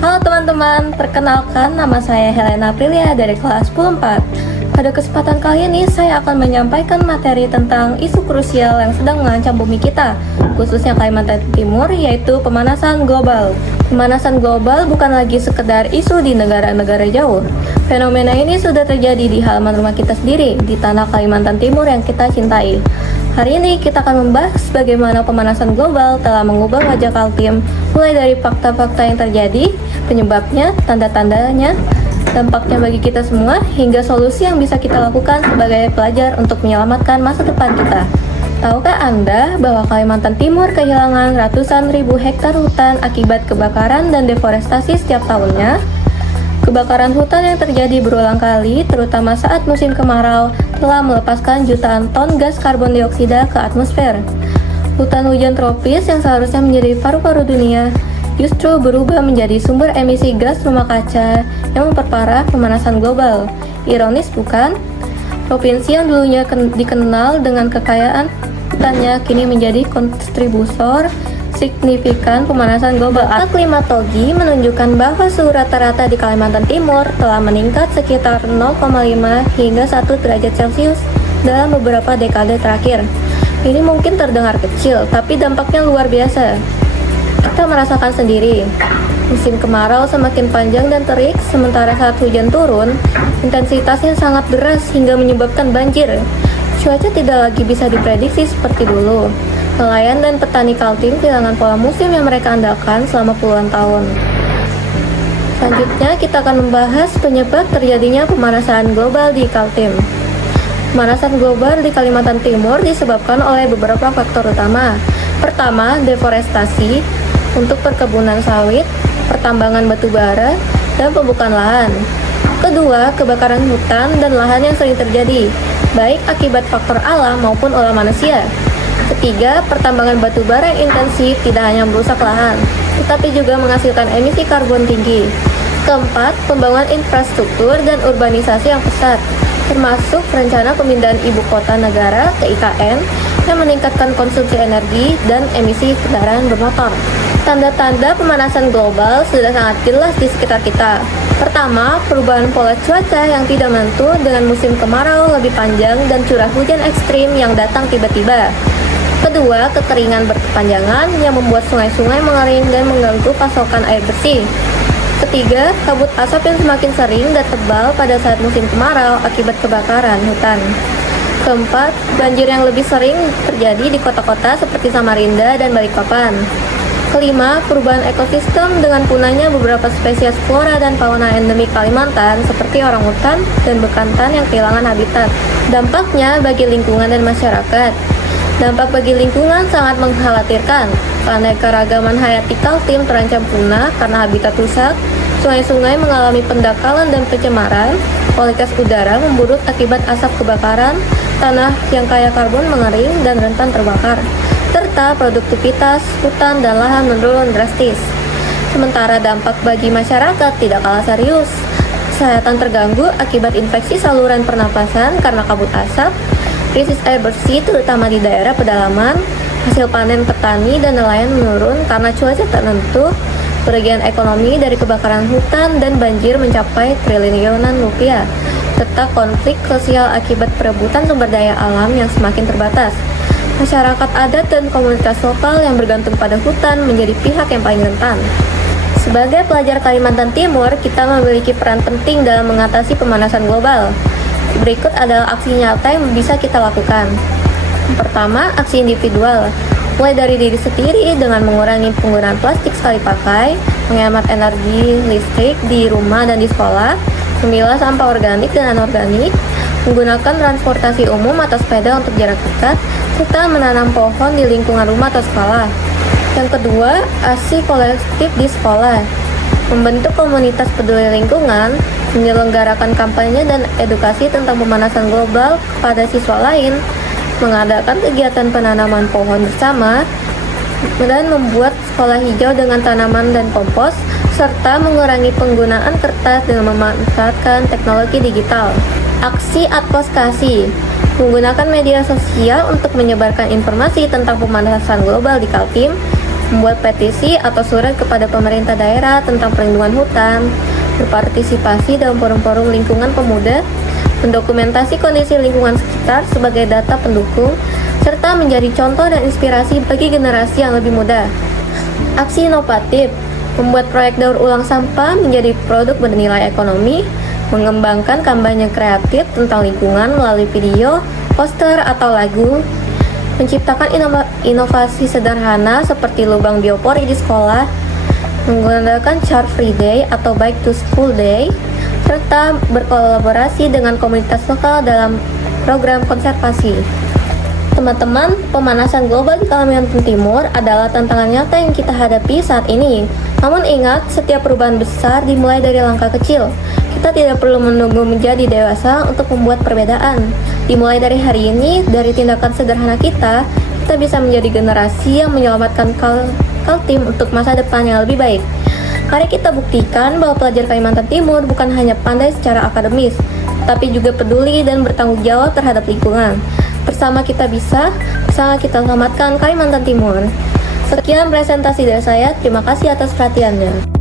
Halo teman-teman, perkenalkan nama saya Helena Aprilia dari kelas 10 4. Pada kesempatan kali ini saya akan menyampaikan materi tentang isu krusial yang sedang mengancam bumi kita, khususnya Kalimantan Timur, yaitu pemanasan global. Pemanasan global bukan lagi sekedar isu di negara-negara jauh. Fenomena ini sudah terjadi di halaman rumah kita sendiri, di tanah Kalimantan Timur yang kita cintai. Hari ini kita akan membahas bagaimana pemanasan global telah mengubah wajah Kaltim, mulai dari fakta-fakta yang terjadi, penyebabnya, tanda-tandanya, dampaknya bagi kita semua, hingga solusi yang bisa kita lakukan sebagai pelajar untuk menyelamatkan masa depan kita. Tahukah Anda bahwa Kalimantan Timur kehilangan ratusan ribu hektar hutan akibat kebakaran dan deforestasi setiap tahunnya? Kebakaran hutan yang terjadi berulang kali, terutama saat musim kemarau, telah melepaskan jutaan ton gas karbon dioksida ke atmosfer. Hutan hujan tropis yang seharusnya menjadi paru-paru dunia, justru berubah menjadi sumber emisi gas rumah kaca yang memperparah pemanasan global. Ironis bukan? Provinsi yang dulunya dikenal dengan kekayaan hutannya kini menjadi kontributor signifikan pemanasan global. Klimatologi menunjukkan bahwa suhu rata-rata di Kalimantan Timur telah meningkat sekitar 0,5 hingga 1 derajat Celcius dalam beberapa dekade terakhir. Ini mungkin terdengar kecil, tapi dampaknya luar biasa. Kita merasakan sendiri. Musim kemarau semakin panjang dan terik, sementara saat hujan turun, intensitasnya sangat deras hingga menyebabkan banjir. Cuaca tidak lagi bisa diprediksi seperti dulu. Nelayan dan petani Kaltim kehilangan pola musim yang mereka andalkan selama puluhan tahun. Selanjutnya kita akan membahas penyebab terjadinya pemanasan global di Kaltim. Pemanasan global di Kalimantan Timur disebabkan oleh beberapa faktor utama. Pertama, deforestasi untuk perkebunan sawit, pertambangan batu bara, dan pembukaan lahan. Kedua, kebakaran hutan dan lahan yang sering terjadi, baik akibat faktor alam maupun ulah manusia. Ketiga, pertambangan batu bara yang intensif tidak hanya merusak lahan, tetapi juga menghasilkan emisi karbon tinggi. Keempat, pembangunan infrastruktur dan urbanisasi yang pesat, termasuk rencana pemindahan ibu kota negara ke IKN yang meningkatkan konsumsi energi dan emisi kendaraan bermotor. Tanda-tanda pemanasan global sudah sangat jelas di sekitar kita. Pertama, perubahan pola cuaca yang tidak menentu dengan musim kemarau lebih panjang dan curah hujan ekstrim yang datang tiba-tiba. Kedua, kekeringan berkepanjangan yang membuat sungai-sungai mengering dan mengganggu pasokan air bersih. Ketiga, kabut asap yang semakin sering dan tebal pada saat musim kemarau akibat kebakaran hutan. Keempat, banjir yang lebih sering terjadi di kota-kota seperti Samarinda dan Balikpapan. Kelima, perubahan ekosistem dengan punahnya beberapa spesies flora dan fauna endemik Kalimantan seperti orangutan dan bekantan yang kehilangan habitat. Dampaknya bagi lingkungan dan masyarakat. Dampak bagi lingkungan sangat mengkhawatirkan. Keanekaragaman hayati Kaltim terancam punah karena habitat rusak, sungai-sungai mengalami pendangkalan dan pencemaran, kualitas udara memburuk akibat asap kebakaran, tanah yang kaya karbon mengering dan rentan terbakar, serta produktivitas hutan dan lahan menurun drastis. Sementara dampak bagi masyarakat tidak kalah serius. Kesehatan terganggu akibat infeksi saluran pernapasan karena kabut asap, krisis air bersih terutama di daerah pedalaman, hasil panen petani dan nelayan menurun karena cuaca tak menentu, kerugian ekonomi dari kebakaran hutan dan banjir mencapai triliunan rupiah, serta konflik sosial akibat perebutan sumber daya alam yang semakin terbatas. Masyarakat adat dan komunitas lokal yang bergantung pada hutan menjadi pihak yang paling rentan. Sebagai pelajar Kalimantan Timur, kita memiliki peran penting dalam mengatasi pemanasan global. Berikut adalah aksi nyata yang bisa kita lakukan. Pertama, aksi individual. Mulai dari diri sendiri dengan mengurangi penggunaan plastik sekali pakai, menghemat energi listrik di rumah dan di sekolah, memilah sampah organik dan anorganik, menggunakan transportasi umum atau sepeda untuk jarak dekat, serta menanam pohon di lingkungan rumah atau sekolah. Yang kedua, aksi kolektif di sekolah. Membentuk komunitas peduli lingkungan, menyelenggarakan kampanye dan edukasi tentang pemanasan global kepada siswa lain, mengadakan kegiatan penanaman pohon bersama, dan membuat sekolah hijau dengan tanaman dan kompos, serta mengurangi penggunaan kertas dengan memanfaatkan teknologi digital. Aksi advokasi, menggunakan media sosial untuk menyebarkan informasi tentang pemanasan global di Kaltim, membuat petisi atau surat kepada pemerintah daerah tentang perlindungan hutan, berpartisipasi dalam forum-forum lingkungan pemuda, mendokumentasi kondisi lingkungan sekitar sebagai data pendukung, serta menjadi contoh dan inspirasi bagi generasi yang lebih muda. Aksi inovatif, membuat proyek daur ulang sampah menjadi produk bernilai ekonomi, mengembangkan kampanye kreatif tentang lingkungan melalui video, poster, atau lagu, menciptakan inovasi sederhana seperti lubang biopori di sekolah, menggunakan Char Free Day atau Bike to School Day, serta berkolaborasi dengan komunitas lokal dalam program konservasi. Teman-teman, pemanasan global di Kalimantan Timur adalah tantangan nyata yang kita hadapi saat ini. Namun ingat, setiap perubahan besar dimulai dari langkah kecil. Kita tidak perlu menunggu menjadi dewasa untuk membuat perbedaan. Dimulai dari hari ini, dari tindakan sederhana kita bisa menjadi generasi yang menyelamatkan Kaltim untuk masa depan yang lebih baik. Mari kita buktikan bahwa pelajar Kalimantan Timur bukan hanya pandai secara akademis, tapi juga peduli dan bertanggung jawab terhadap lingkungan. Bersama kita bisa, bersama kita selamatkan Kalimantan Timur. Sekian presentasi dari saya, terima kasih atas perhatiannya.